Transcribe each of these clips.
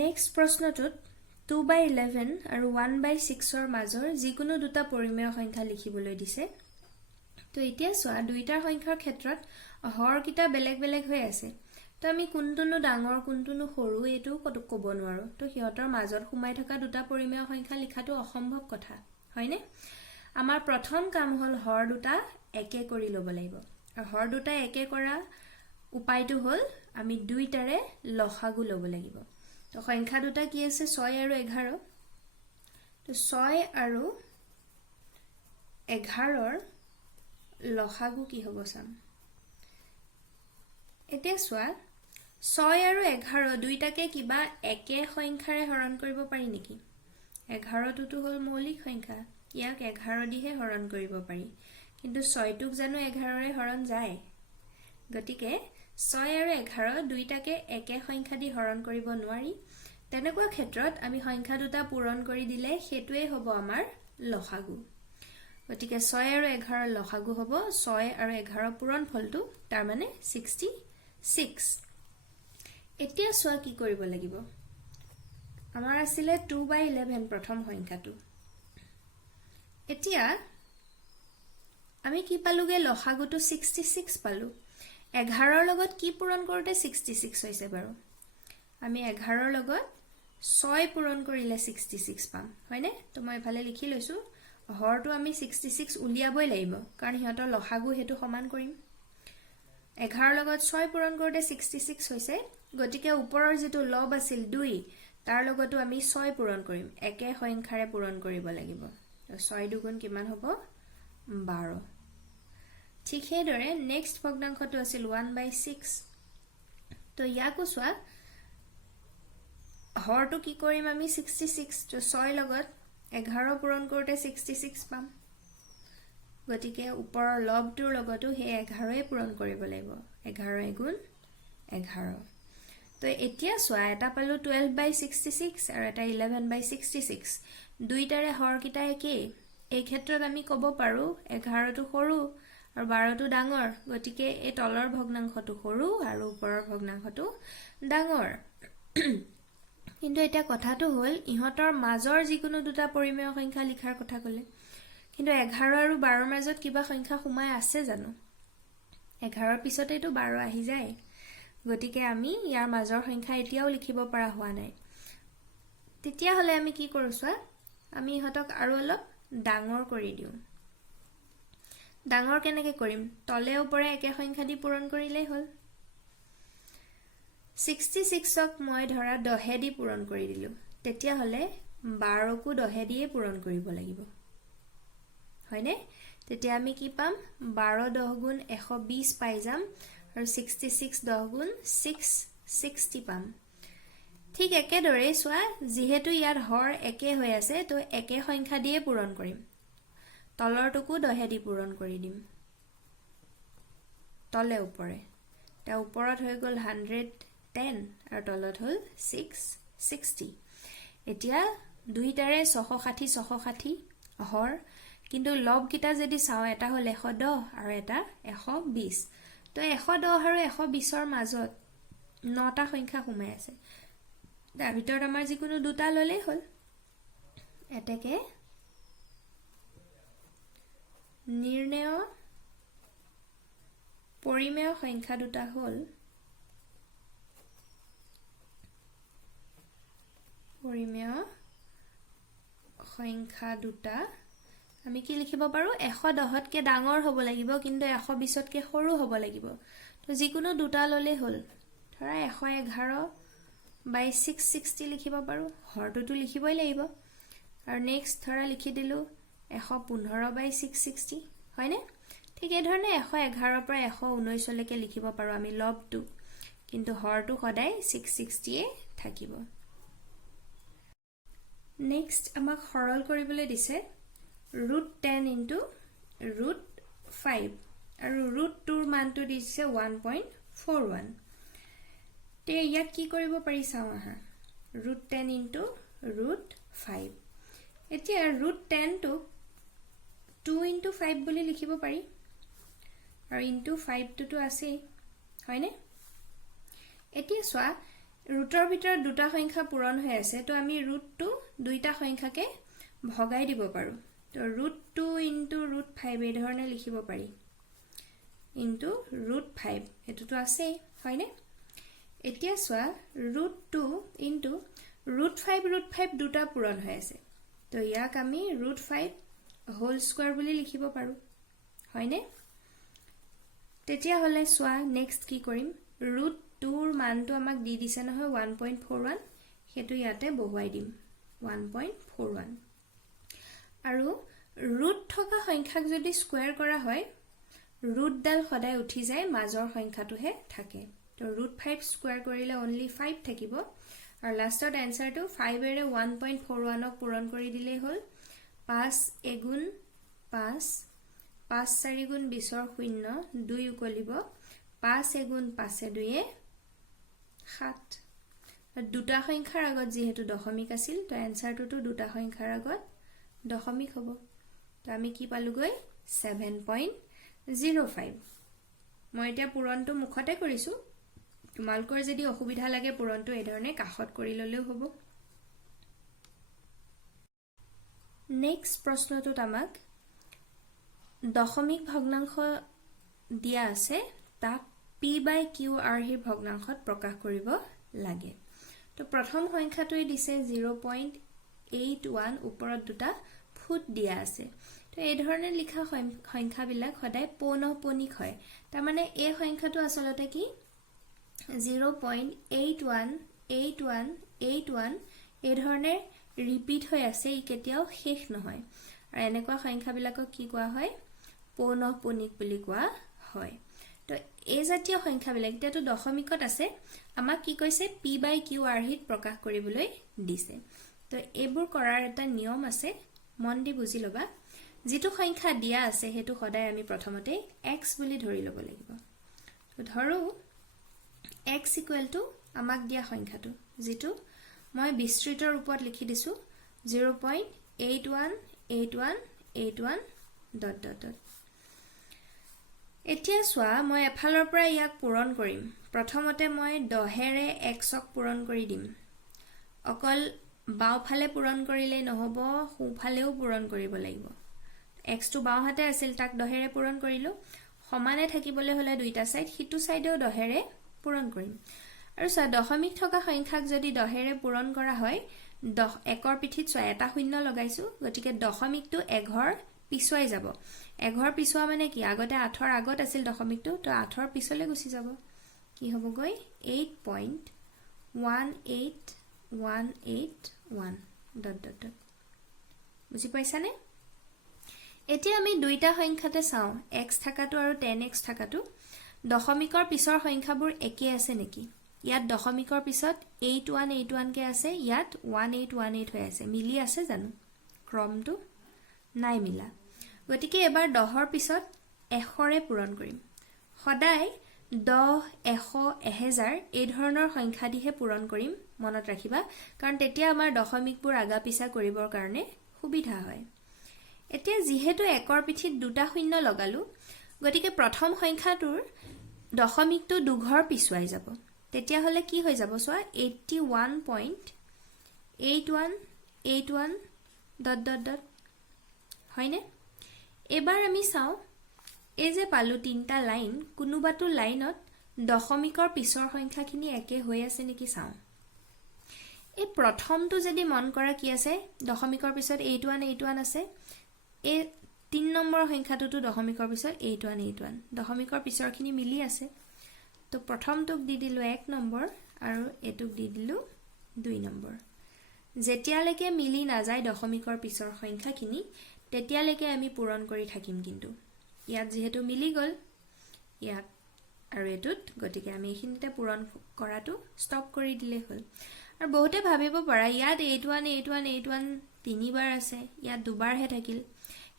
Next প্ৰশ্নটোত 2/11 আৰু 1/6 মাজৰ যিকোনো দুটা পৰিমেয় সংখ্যা লিখিবলৈ দিছে। তো এতিয়া চোৱা দুইটাৰ সংখ্যাৰ ক্ষেত্ৰত হৰকিটা বেলেগ বেলেগ হৈ আছে। তো আমি কোনটোনো ডাঙৰ কোনটোনো সৰু এইটো ক'ব নোৱাৰো। তো সিহঁতৰ মাজত সোমাই থকা দুটা পৰিমেয় সংখ্যা লিখাটো অসম্ভৱ কথা, হয়নে? আমাৰ প্ৰথম কাম হ'ল হৰ দুটা একে কৰি ল'ব লাগিব। আৰু হৰ দুটা একে কৰা উপায়টো হ'ল আমি দুইটাৰে লসাগু ল'ব লাগিব। তো সংখ্যা দুটা কি আছে 6 আৰু 11। তো 6 আৰু 11ৰ লসাগু কি হ'ব চাম। এতিয়া চোৱা 6 আৰু 11 দুইটাকে কিবা একে সংখ্যাৰে হৰণ কৰিব পাৰি নেকি? 11টোতো হ'ল মৌলিক সংখ্যা, ইয়াক 11 দিহে হৰণ কৰিব পাৰি। কিন্তু 6টোক জানো 11ৰে হৰণ যায়? গতিকে 6 আৰু 11 দুইটাকে একে সংখ্যা দি হৰণ কৰিব নোৱাৰি। তেনেকুৱা ক্ষেত্ৰত আমি সংখ্যা দুটা পূৰণ কৰি দিলে সেইটোৱে হ'ব আমাৰ লসাগু। গতিকে 6 আৰু 11ৰ লসাগু হ'ব 6 আৰু 11 পূৰণ ফলটো, তাৰ মানে 66। এতিয়া চোৱা কি কৰিব লাগিব। আমাৰ আছিলে 2/11 প্ৰথম সংখ্যাটো। এতিয়া আমি কি পালোগে? লসাগুটো 66 পালো। 11ৰ লগত কি পূৰণ কৰোঁতে 66 হৈছে বাৰু? আমি 11ৰ লগত 6 পূৰণ কৰিলে 66 পাম, হয়নে? তো মই এফালে লিখি লৈছো হৰটো আমি 66 উলিয়াবই লাগিব, কাৰণ সিহঁতৰ লসাগু সেইটো সমান কৰিম। 11ৰ লগত 6 পূৰণ কৰোঁতে 66 হৈছে। গতিকে ওপৰৰ যিটো লব আছিল 2 তাৰ লগতো আমি 6 পূৰণ কৰিম, একে সংখ্যাৰে পূৰণ কৰিব লাগিব। 6 দুগুণ কিমান হ'ব? 12। ঠিক সেইদৰে নেক্সট ভগ্নাংশটো আছিল 1/6। তো ইয়াকো চোৱা হৰটো কি কৰিম আমি 66। তো 6 লগত 11 পূৰণ কৰোঁতে 66 পাম। গতিকে ওপৰৰ লবটোৰ লগতো সেই 11ই পূৰণ কৰিব লাগিব। 11 গুণ 11। তো এতিয়া চোৱা এটা পালো 12/66 আৰু এটা 11/66। দুইটাৰে হৰকিটা একেই। এই ক্ষেত্ৰত আমি ক'ব পাৰো 11টো সৰু আৰু 12টো ডাঙৰ। গতিকে এই তলৰ ভগ্নাংশটো সৰু আৰু ওপৰৰ ভগ্নাংশটো ডাঙৰ। কিন্তু এতিয়া কথাটো হ'ল ইহঁতৰ মাজৰ যিকোনো দুটা পৰিমেয় সংখ্যা লিখাৰ কথা ক'লে। কিন্তু 11 আৰু 12ৰ মাজত কিবা সংখ্যা সোমাই আছে জানো? 11ৰ পিছতেইতো 12 আহি যায়। গতিকে আমি ইয়াৰ মাজৰ সংখ্যা এতিয়াও লিখিব পৰা হোৱা নাই। তেতিয়াহ'লে আমি কি কৰোঁ চোৱা, আমি ইহঁতক আৰু অলপ ডাঙৰ কৰি দিওঁ। ডাঙৰ কেনেকৈ কৰিম? তলে ওপৰে একে সংখ্যা দি পূৰণ কৰিলেই হ'ল। 66ক মই ধৰা 10 দি পূৰণ কৰি দিলোঁ। তেতিয়াহ'লে 12কো 10 দিয়ে পূৰণ কৰিব লাগিব, হয়নে? তেতিয়া আমি কি পাম? 12 10 গুণ 120 পাই যাম আৰু 66 10 গুণ 660 পাম। ঠিক একেদৰে চোৱা যিহেতু ইয়াত হৰ একে হৈ আছে, তো একে সংখ্যা দিয়ে পূৰণ কৰিম। তলৰটোকো 10 দি পূৰণ কৰি দিম তলে ওপৰে। তাৰ ওপৰত হৈ গ'ল 110 আৰু তলত হ'ল 660। এতিয়া দুইটাৰে 660 660 হৰ, কিন্তু লবকিটা যদি চাওঁ এটা হ'ল 110 আৰু এটা 120। তো 110 আৰু 120ৰ মাজত 9টা সংখ্যা সোমাই আছে। তাৰ ভিতৰত আমাৰ যিকোনো দুটা ল'লেই হ'ল। এতেকে নিৰ্ণেয় পৰিমেয় সংখ্যা দুটা হ'ল আমি কি লিখিব পাৰো? 110তকে ডাঙৰ হ'ব লাগিব, কিন্তু 120তকে সৰু হ'ব লাগিব। তো যিকোনো দুটা ল'লেই হ'ল। ধৰা 111/660 লিখিব পাৰো। হৰটোতো লিখিবই লাগিব। আৰু নেক্সট ধৰা লিখি দিলোঁ 115/660, হয়নে? ঠিক এই ধৰণে 111ৰ পৰা 119লৈকে লিখিব পাৰো আমি লবটো, কিন্তু হৰটো সদায় 660 থাকিব। নেক্সট আমাক সৰল কৰিবলৈ দিছে √10 × √5 আৰু √2ৰ মানটো দিছে 1.41। তে ইয়াক কি কৰিব পাৰি চাওঁ আহা। √10 × √5। এতিয়া √10টোক 2 × 5 বুলি লিখিব পাৰি, আৰু × 5টোতো আছেই, হয়নে? এতিয়া চোৱা ৰুটৰ ভিতৰত দুটা সংখ্যা পূৰণ হৈ আছে তো আমি ৰুটটো দুইটা সংখ্যাকে ভগাই দিব পাৰো তো √2 * √5 এই ধৰণে লিখিব পাৰি ইনটু √5 এটোটো আছে হয়নে এতিয়া সোৱা √2 * √5 দুটা পূৰণ হৈ আছে তো ইয়াক আমি √5 হোল স্কয়াৰ বুলি লিখিব পাৰো হয়নে তেতিয়া হলে সোৱা নেক্সট কি কৰিম √2 ৰ মানটো আমাক দি দিছে নহয় 1.41 হেতু ইয়াতে বহুৱাই দিম 1.41 আৰু ৰুট থকা সংখ্যাক যদি স্কয়াৰ কৰা হয় ৰুট ডাল সদায় উঠি যায় মাজৰ সংখ্যাটোহে থাকে তো √5 স্কয়াৰ কৰিলে only 5 থাকিব আৰু লাষ্টত আনসাৰটো 5 এৰে 1.41 ক পূৰণ কৰি দিলেই হ'ল 5 এগুণ 5 5 4 গুণ 20 ৰ 0 2 উকলিব 5 এগুণ 5 এ 2 এ 7 দুটা সংখ্যাৰ আগত যেহেতু দশমিক আছিল তো আনসাৰটো দুটা সংখ্যাৰ আগত দশমিক হ'ব তো আমি কি পালুগৈ 7.05 মই এতিয়া পূৰণটো মুখতে কৰিছো তোমালকৰ যদি অসুবিধা লাগে পূৰণটো এই ধৰণে কাখত কৰি ললেও হ'ব নেক্সট প্ৰশ্নটো আমাক দশমিক ভগ্নাংশ দিয়া আছে তাক p/q/r ৰ ভগ্নাংশত প্ৰকাশ কৰিব লাগে তো প্ৰথম সংখ্যাটোই দিছে 0.81 ওপৰত দুটা ফুট দিয়া আছে তো এই ধৰণে লিখা সংখ্যাবিলাক সদায় পৌনঃপুনিক হয় তাৰ মানে এই সংখ্যাটো আসলতে কি 0.818181 এই ধৰণে ৰিপিট হৈ আছে ই কেতিয়াও শেষ নহয় আৰু এনেকুৱা সংখ্যাবিলাকক কি কোৱা হয় পৌনঃপুনিক বুলি কোৱা হয় তো এই জাতীয় সংখ্যাবিলাক এতিয়াটো দশমিকত আছে আমাক কি কৈছে p/q/r ত প্ৰকাশ কৰিবলৈ দিছে তো এইবোৰ কৰাৰ এটা নিয়ম আছে মন দি বুজি লবা যেটো সংখ্যা দিয়া আছে হেতু সদায় আমি প্ৰথমতে x বুলি ধৰি লব লাগিব তো ধৰো x = আমাক দিয়া সংখ্যাটো যেটো মই বিস্তৃত ৰূপত লিখি দিছো 0.818181 ... এতিয়া সোৱা মই এফালৰ পৰা ইয়াক পূৰণ কৰিম প্ৰথমতে মই 10 এৰে x ক পূৰণ কৰি দিম অকল বাওফালে পূৰণ কৰিলে নহব সোঁফালেও পূৰণ কৰিব লাগিব x টো বাওহাতে আছিল তাক 10 এৰে পূৰণ কৰিলো সমানে থাকিবলৈ হলে দুইটা সাইড হিটু সাইডেও 10 এৰে পূৰণ কৰিম আৰু সা দশমিক থকা সংখ্যাক যদি 10 এৰে পূৰণ কৰা হয় 10 একৰ পিঠিত সোৱা এটা শূন্য লগাইছো গতিকে দশমিকটো এঘৰ পিছুৱাই যাব এঘৰ পিছুৱা মানে কি আগতে 8 ৰ আগত আছিল দশমিকটো তো 8 ৰ পিছলে গুছি যাব কি হবগৈ 8.18181 ... বুজি পাইছানে এতিয়া আমি দুইটা সংখ্যাতে চাও x থাকাটো আৰু 10x থাকাটো দশমিকৰ পিছৰ সংখ্যাবোৰ একে আছে নেকি ইয়াত দশমিকৰ পিছত 8181 কে আছে ইয়াত 1818 হৈ আছে মিলি আছে জানো ক্ৰমটো নাই মিলা গতিকে এবাৰ 10 ৰ পিছত 100 ৰে পূৰণ কৰিম সদায় 10 100 1000 এই ধৰণৰ সংখ্যা দিহে পূৰণ কৰিম মনত ৰাখিবা কাৰণ তেতিয়া আমাৰ দশমিকবোৰ আগা পিছা কৰিবৰ কাৰণে সুবিধা হয় এতিয়া যেহেতু একৰ পিঠিত দুটা শূন্য লগালো গতিকে প্ৰথম সংখ্যাটোৰ দশমিকটো দুঘৰ পিছুৱাই যাব তেতিয়া হলে কি হৈ যাব সোৱা 81.8181 ... হয়নে এবাৰ আমি চাও এই যে পালো তিনটা লাইন কোনোবাটো লাইনত দশমিকৰ পিছৰ সংখ্যাখিনি একে হৈ আছে নেকি চাও এই প্ৰথমটো যদি মন কৰা কি আছে দশমিকৰ পিছত 8181 আছে এই 3 নম্বৰ সংখ্যাটোটো দশমিকৰ পিছত 8181 দশমিকৰ পিছৰখিনি মিলি আছে তো প্ৰথমটোক দি দিলো 1 নম্বৰ আৰু এটোক দি দিলো 2 নম্বৰ যেতিয়ালৈকে মিলি না যায় দশমিকৰ পিছৰ সংখ্যাখিনি তেতিয়ালৈকে আমি পূৰণ কৰি থাকিম কিন্তু ইয়াত যেহেতু মিলি গল ইয়াত আৰু এটোত গতিকে আমি এইখিনিতে পূৰণ কৰাটো ষ্টপ কৰি দিলে হল আৰু বহুতে ভাবিব পাৰা ইয়াত 818181 তিনিবাৰ আছে ইয়াত দুবাৰহে থাকিল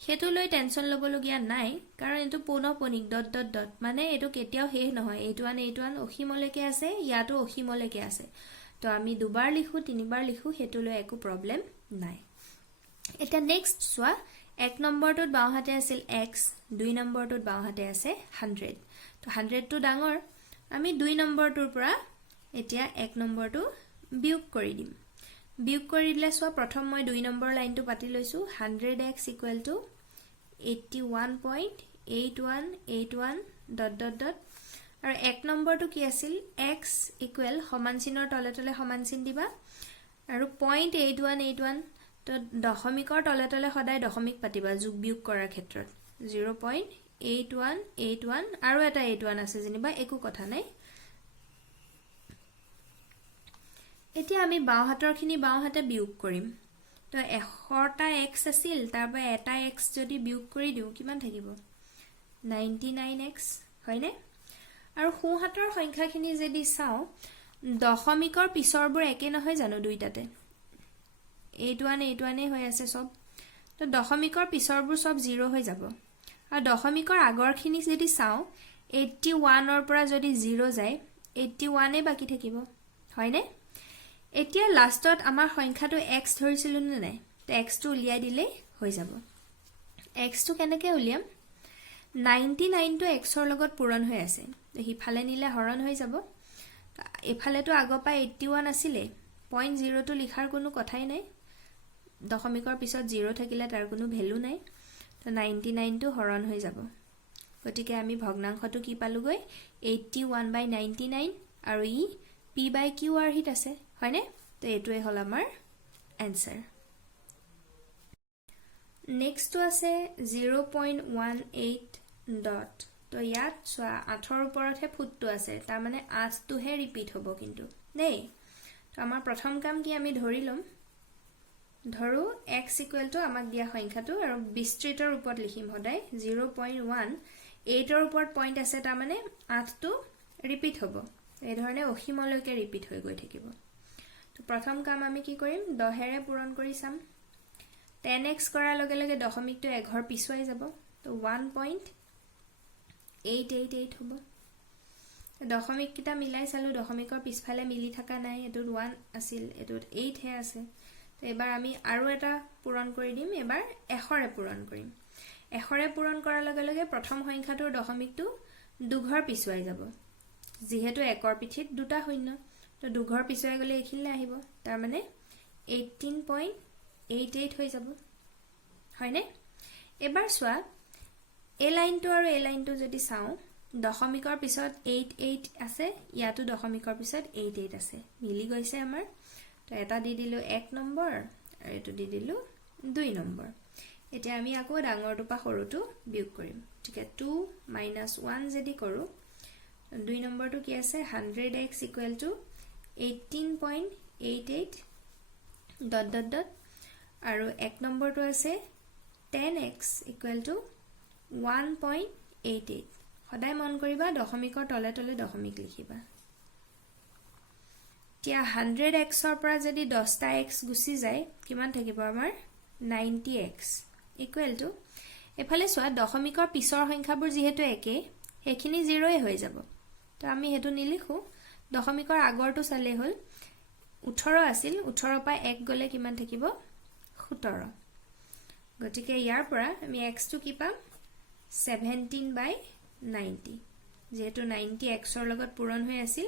হেতু লৈ টেনচন লবলগীয়া নাই কাৰণ এটো পৌনঃপুনিক ... মানে এটো কেতিয়াও শেষ নহয় 8181 অসীমলৈকে আছে ইয়াতো অসীমলৈকে আছে তো আমি দুবাৰ লিখো তিনিবাৰ লিখো হেতু লৈ একো প্ৰবলেম নাই এটা নেক্সট সোৱা 1 নম্বৰটোত বাওহাতে আছিল x 2 নম্বৰটোত বাওহাতে আছে 100 তো 100 টো ডাঙৰ আমি 2 নম্বৰটোৰ পৰা এতিয়া 1 নম্বৰটো বিয়োগ কৰি দিম বিয়োগ কৰি দিলে সো প্ৰথম মই 2 নম্বৰ লাইনটো পাতি লৈছো 100x = 81.8181 ... আৰু 1 নম্বৰটো কি আছিল x = সমান চিনৰ তলে তলে সমান চিন দিবা আৰু 0.8181 তো দশমিকৰ তলে তলে সদায় দশমিক পাতিবা যোগ বিয়োগ কৰাৰ ক্ষেত্ৰত 0.8181 আৰু এটা 81 আছে যেনিবা একো কথা নাই এতিয়া আমি বাও হাতৰখিনি বাও হাতে বিয়োগ কৰিম তো 100টা x আছিল তাৰপা এটা x যদি বিয়োগ কৰি দিও কিমান থাকিব 99x হয়নে আৰু সো হাতৰ সংখ্যাখিনি যদি চাও দশমিকৰ পিছৰবোৰ একে নহয় জানো দুইটাতে 8181 হৈ আছে সব তো দশমিকৰ পিছৰবোৰ সব 0 হৈ যাব আৰু দশমিকৰ আগৰখিনি যদি চাও 81 ৰ পৰা যদি 0 যায় 81 এ বাকি থাকিব হয়নে এতিয়া লাষ্টত আমাৰ সংখ্যাটো x ধৰিছিল নে নাই তো x টো উলিয়াই দিলে হৈ যাব x টো কেনেকৈ উলিয়াম 99 টো x ৰ লগত পূৰণ হৈ আছে তো হিফালে নিলে হৰণ হৈ যাব এফালে তো আগৰ পা 81 আছিলে 0.0 টো লিখাৰ কোনো কথাই নাই দশমিকৰ পিছত 0 থাকিলে তাৰ কোনো ভ্যালু নাই তো 99 টো হৰণ হৈ যাব গতিকে আমি ভগ্নাংশটো কি পালোগৈ 81/99 আৰু ই p/q হিত আছে হয়নে তো এটোৱে হল আমাৰ आंसर नेक्स्ट तो আছে 0.18 डॉट तो यात 8 ৰ ওপৰতহে ফুটটো আছে তাৰ মানে 8 টোহে ৰিপিট হ'ব কিন্তু নেই তো আমাৰ প্ৰথম কাম কি আমি ধৰি লম ধৰো x = আমাক দিয়া সংখ্যাটো আৰু বিস্তৃতৰ ওপৰত লিখিম সদায় 0.1 8 ৰ ওপৰত পইণ্ট আছে তাৰ মানে 8 টো ৰিপিট হ'ব এই ধৰণে অসীমলৈকে ৰিপিট হৈ গৈ থাকিব তো প্ৰথম কাম আমি কি কৰিম 10 ৰে পূৰণ কৰি চাম 10x কৰাৰ লগে লগে দশমিকটো এঘৰ পিছুৱাই যাব তো 1.888 হ'ব দশমিক কিটা মিলাই চালো দশমিকৰ পিছফালে মিলি থকা নাই এটোত 1 আছিল এটোত 8 হে আছে তো এবাৰ আমি আৰু এটা পূৰণ কৰি দিম এবাৰ 100 ৰে পূৰণ কৰিম 100 ৰে পূৰণ কৰাৰ লগে লগে প্ৰথম সংখ্যাটোৰ দশমিকটো দুঘৰ পিছুৱাই যাব যেহেতু একৰ পিঠিত দুটা শূন্য তো দুঘৰ পিছুৱাই গলে এখিলে আহিব তাৰ মানে 18.88 হৈ যাব হয়নে এবাৰ সোৱা এ লাইনটো আৰু এ লাইনটো যদি চাও দশমিকৰ পিছত 88 আছে ইয়াতো দশমিকৰ পিছত 88 আছে মিলি গৈছে আমাৰ তো এটা দি দিলো 1 নম্বৰ আৰু এটো দি দিলো 2 নম্বৰ এতিয়া আমি আকৌ ডাঙৰটো পা সৰুটো বিয়োগ কৰিম ঠিক আছে 2 - 1 যদি কৰো 2 নম্বৰটো কি আছে 100x = 18.88 ... আৰু 1 নম্বৰটো আছে 10x = 1.88 সদায় মন কৰিবা দশমিকৰ তলে তলে দশমিক লিখিবা তিয়া 100x ৰ পৰা যদি 10টা x গুচি যায় কিমান থাকিব আমাৰ 90x = এফালে সোৱা দশমিকৰ পিছৰ সংখ্যাবোৰ যেহেতু একে হেখিনি 0 হৈ যাব তো আমি হেতু নিলিখো দশমিকৰ আগৰটো চালে হল 18 আছিল 18 পা 1 গলে কিমান থাকিব 17 গতিকে ইয়াৰ পৰা আমি x টো কি পাম 17/90 যেহেতু 90 x ৰ লগত পূৰণ হৈ আছিল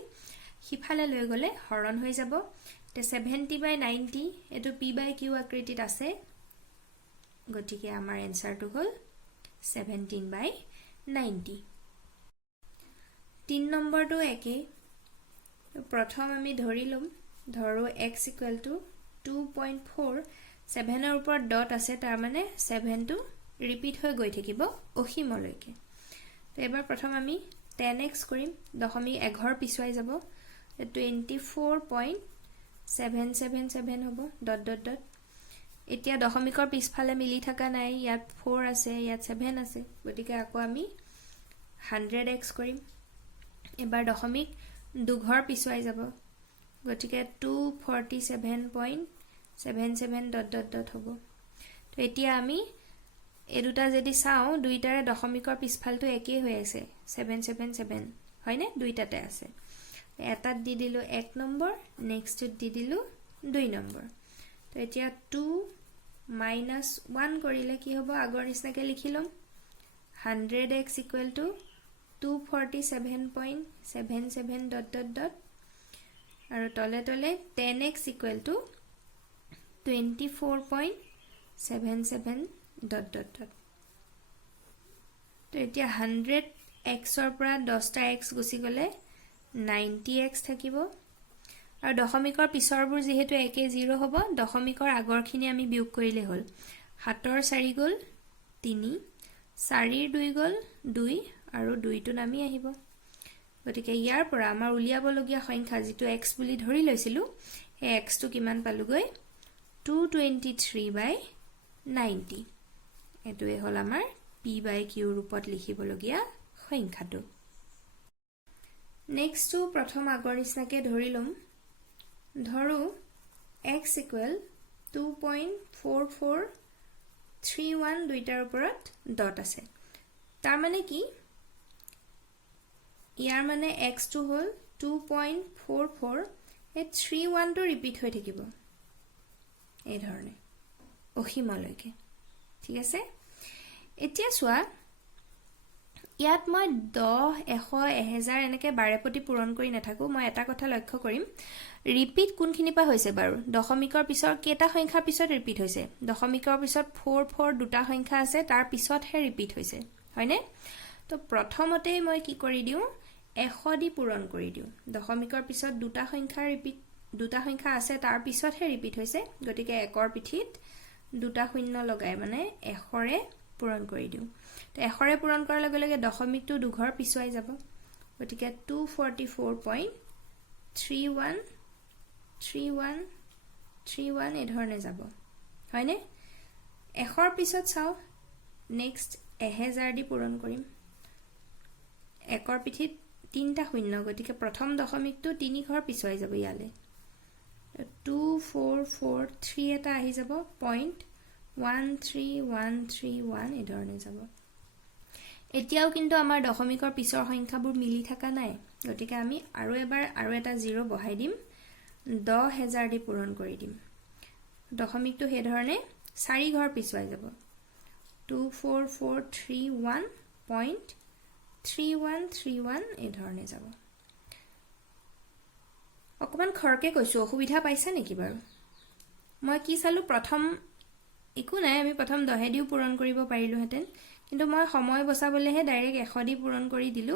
হিফালে লৈ গলে হৰণ হৈ যাব তে 70/90 এটো p/q আকৃতিত আছে গতিকে আমাৰ এনসাৰটো হল 17/90 3 নম্বৰটো একে প্ৰথম আমি ধৰি লম ধৰো x = 2.4 7 ৰ ওপৰত ডট আছে তাৰ মানে 7 টো ৰিপিট হৈ গৈ থাকিব অসীমলৈকে তো এবাৰ প্ৰথম আমি 10x কৰিম দশমিক এঘৰ পিছুৱাই যাব 24.777 হ'ব ডট এতিয়া দশমিকৰ পিছফালে মিলি থকা নাই ইয়াত 4 আছে ইয়াত 7 আছে গতিকে আকৌ আমি 100x কৰিম এবাৰ দশমিক দুঘৰ পিছুৱাই যাব গতিকে 247.77 হ'ব তো এতিয়া আমি এই দুটা যদি চাও দুইটাৰে দশমিকৰ পিছফালটো একে হৈ আছে 777 হয়নে দুইটাতে আছে এটাত দি দিলো 1 নম্বৰ নেক্সটত দি দিলো 2 নম্বৰ তো এতিয়া 2 - 1 কৰিলে কি হ'ব আগৰ নিচিনাকে লিখিলম 100x = 247.77 আৰু তলে তলে 10x equal to 24.77 dot dot dot. তো এতিয়া 100x ৰ পৰা 10টা x গুচি গলে 90x থাকিব আৰু দশমিকৰ পিছৰবোৰ যেহেতু একে 0 হ'ব দশমিকৰ আগৰখিনি আমি বিয়োগ কৰিলে হ'ল 7ৰ 4 গল 3 4ৰ 2 গল 2 আৰু 2টো নামি আহিব গতিকে ইয়াৰ পৰা আমাৰ উলিয়াবলগীয়া সংখ্যা যেটো x বুলি ধৰি লৈছিলো এই x টো কিমান পালুগৈ 223/90 এটোৱে হ'ল আমাৰ p/q ৰূপত লিখিবলগীয়া সংখ্যাটো নেক্সট টু প্ৰথম আগৰ নিচিনাকে ধৰিলম ধৰো x equal 2.4431 দুইটাৰ ওপৰত ডট আছে তাৰ মানে কি ইয়াৰ মানে x টো হ'ল 2.44 এই 31 টো ৰিপিট হৈ থাকিব এই ধৰণে অসীমলৈকে ঠিক আছে এতিয়া চোৱা ইয়াত মই 10 100 1000 এনেকে বাৰেপতি পূৰণ কৰি নাথাকো মই এটা কথা লক্ষ্য কৰিম ৰিপিট কোনখিনি পা হৈছে বাৰু দশমিকৰ পিছৰ কেটা সংখ্যাৰ পিছত ৰিপিট হৈছে দশমিকৰ পিছত 44 দুটা সংখ্যা আছে তাৰ পিছতহে ৰিপিট হৈছে হয়নে তো প্ৰথমতেই মই কি কৰি দিও 100 দি পূৰণ কৰি দিও দশমিকৰ পিছত দুটা সংখ্যা আছে তাৰ পিছতহে ৰিপিট হৈছে গতিকে একৰ পিঠিত দুটা শূন্য লগাই মানে 100ৰে পূৰণ কৰি দিও তো 100ৰে পূৰণ কৰাৰ লগে লগে দশমিকটো দুঘৰ পিছুৱাই যাব গতিকে 244.31 এই ধৰণে যাব হয়নে এশৰ পিছত চাও নেক্সট 1000 দি পূৰণ কৰিম একৰ পিঠিত তিনটা শূন্য গতিকে প্ৰথম দশমিকটো তিনি ঘৰ পিছুৱাই যাব ইয়ালে 2443 এটা আহি যাব 0.13131 এই ধৰণে যাব এতিয়াও কিন্তু আমাৰ দশমিকৰ পিছৰ সংখ্যাবোৰ মিলি থকা নাই গতিকে আমি আৰু এবাৰ আৰু এটা 0 বহাই দিম 10000 দি পূৰণ কৰি দিম দশমিকটো হে ধৰণে 4 ঘৰ পিছুৱাই যাব 24431.3131 এই ধৰণে যাব অকমান খৰকে কৈছো অসুবিধা পাইছা নেকি বাৰু মই কি চালো প্ৰথম একো নাই আমি প্ৰথম 10 দিও পূৰণ কৰিব পাৰিলো হেতেন কিন্তু মই সময় বচাবলেহে ডাইৰেক্ট 100 দি পূৰণ কৰি দিলো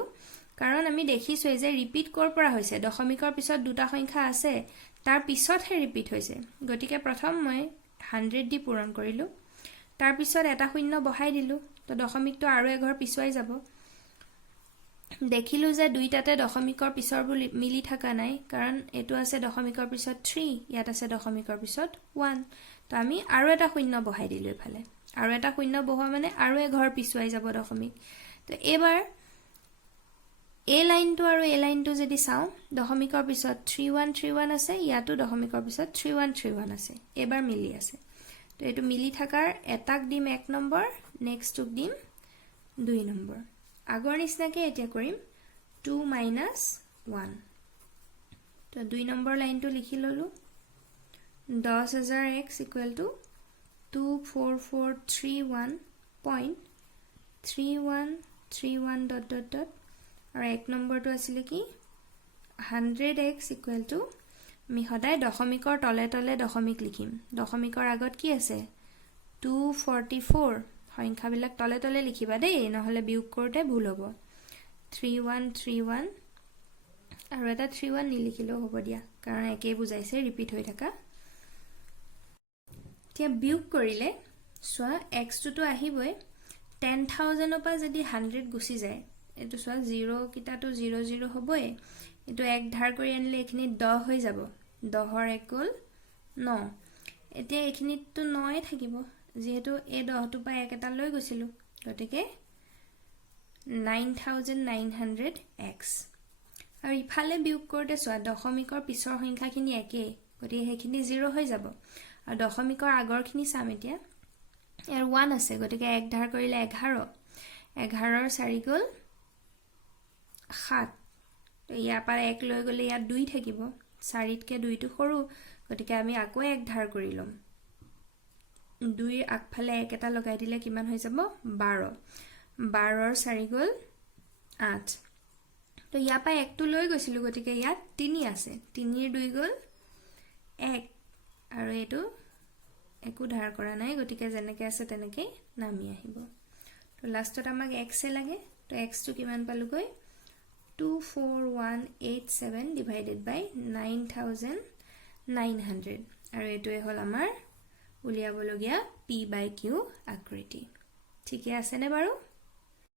কাৰণ আমি দেখিছো যে ৰিপিট কৰ পৰা হৈছে দশমিকৰ পিছত দুটা সংখ্যা আছে তাৰ পিছতহে ৰিপিট হৈছে গতিকে প্ৰথম মই 100 দি পূৰণ কৰিলো তাৰ পিছত এটা শূন্য বহাই দিলো তো দশমিকটো আৰু এঘৰ পিছুৱাই যাব দেখিলো যে দুইটাতে দশমিকৰ পিছৰবোৰ মিলি থকা নাই কাৰণ এটো আছে দশমিকৰ পিছত 3 ইয়াত আছে দশমিকৰ পিছত 1 তো আমি আৰু এটা শূন্য বহাই দিলো এফালে আৰু এটা শূন্য বহোৱা মানে আৰু এঘৰ পিছুৱাই যাব দশমিক তো এবাৰ এ লাইনটো আৰু এ লাইনটো যদি চাও দশমিকৰ পিছত 3131 আছে ইয়াতো দশমিকৰ পিছত 3131 আছে এবাৰ মিলি আছে তো এটো মিলি থাকাৰ এটাক দিম 1 নম্বৰ নেক্সটক দিম 2 নম্বৰ আগৰ নিচিনাকে এতিয়া কৰিম 2 - 1 তো 2 নম্বৰ লাইনটো লিখি ললো 10000x equal to 24431.3131 dot dot dot আৰু 1 নম্বৰটো আছিল কি 100x equal to আমি সদায় দশমিকৰ তলে তলে দশমিক লিখিম দশমিকৰ আগত কি আছে 244 সংখ্যাবিলাক তলে তলে লিখিবা দেই নহলে বিয়োগ কৰোতে ভুল হ'ব 3131 আৰু এটা 31 নিলিখিলেও হ'ব দিয়া কাৰণ একে বুজাইছে ৰিপিট হৈ থকা এতিয়া বিয়োগ কৰিলে সোৱা x টো আহিবই 10000 ৰ পৰা যদি 100 গুচি যায় এটো সোৱা 0 কিটাটো 00 হ'বই এটো এক ধাৰ কৰি আনিলে এখিনি 10 হৈ যাব 10ৰ 1 গল 9 এতিয়া এখিনিটো 9 থাকিব যেহেতু এই 10 টো পৰা এক এটা লৈ গৈছিলো গতিকে 9900x আৰু ইফালে বিয়োগ কৰোতে সোৱা দশমিকৰ পিছৰ সংখ্যাখিনি একে গতিকে হেখিনি 0 হৈ যাব আৰু দশমিকৰ আগৰখিনি চাম এতিয়া এৰ 1 আছে গতিকে এক ধাৰ কৰিলে 11 11ৰ 4 গল 7 তো ইয়াৰ পৰা 1 লৈ গলে ইয়াত 2 থাকিব 4তকে 2টো সৰু গতিকে আমি আকৌ এক ধাৰ কৰি লম 2ৰ আগফালে এক এটা লগাই দিলে কিমান হৈ যাব 12 12ৰ 4 গল 8 তো ইয়াৰ পৰা 1টো লৈ গৈছিলোঁ গতিকে ইয়াত 3 আছে 3ৰ 2 গ'ল 1 আৰু এইটো একো ধাৰ কৰা নাই গতিকে যেনেকৈ আছে তেনেকৈ নামি আহিব তো লাষ্টত আমাক x এ লাগে তো x টো কিমান পালোগৈ 24187 ডিভাইডেড বাই 9900 আৰু এইটোৱে হ'ল আমাৰ উলিয়াবলগীয়া p/q আকৃতি ঠিকে আছে নে বাৰু